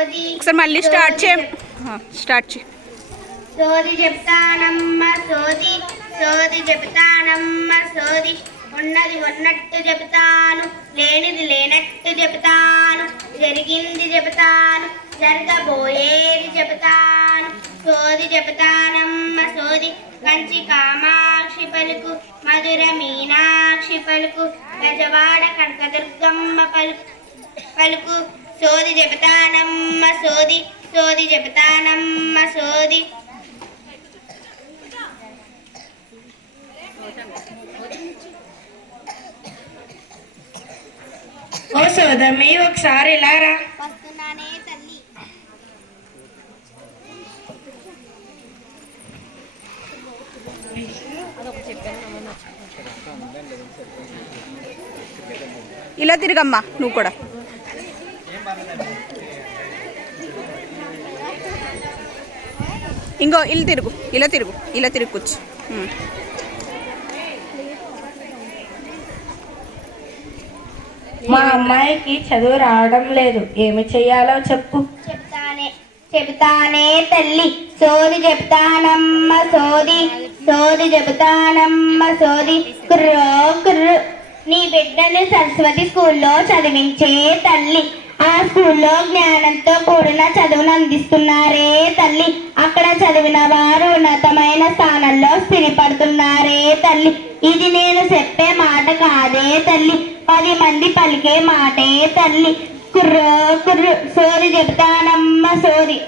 ఒకసారి మళ్ళీ స్టార్ట్ చేయి. సోది చెప్తానమ్మ సోది, సోది చెప్తానమ్మ సోది. ఉన్నది ఉన్నట్టు చెప్తాను, లేనిది లేనట్టు చెప్తాను, జరిగింది చెప్తాను, జరగబోయేది చెప్తాను. సోది చెప్తానమ్మ సోది. కంచి కామాక్షి పలుకు, మధుర మీనాక్షి పలుకు, గజవాడ కనకదుర్గమ్మ పలుకు. సోది చెప్తానమ్మ సోది, సోది చెప్తానమ్మ సోది. ఓ సోదమ్మి, ఒకసారి ఇలా రా. వస్తున్నానే తల్లి. ఇలా తిరగమ్మా నువ్వు కూడా. ఇంకో ఇలా తిరుగు కూర్చు. మా అమ్మాయికి చదువు రావడం లేదు, ఏమి చెయ్యాలో చెప్పు. చెబుతానే తల్లి. సోది చెప్తానమ్మ సోది, సోది చెబుతానమ్మ సోది. కుర్రో కుర్రు, నీ బిడ్డను సరస్వతి స్కూల్లో చదివించే తల్లి. ఆ స్కూల్లో జ్ఞానంతో కూడిన చదువును అందిస్తున్నారే తల్లి. అక్కడ చదివిన వారు ఉన్నతమైన స్థానంలో స్థిరపడుతున్నారే తల్లి. ఇది నేను చెప్పే మాట కాదే తల్లి, 10 మంది పలికే మాటే తల్లి. కుర్రో కుర్రు, సోది చెప్తానమ్మ సోది.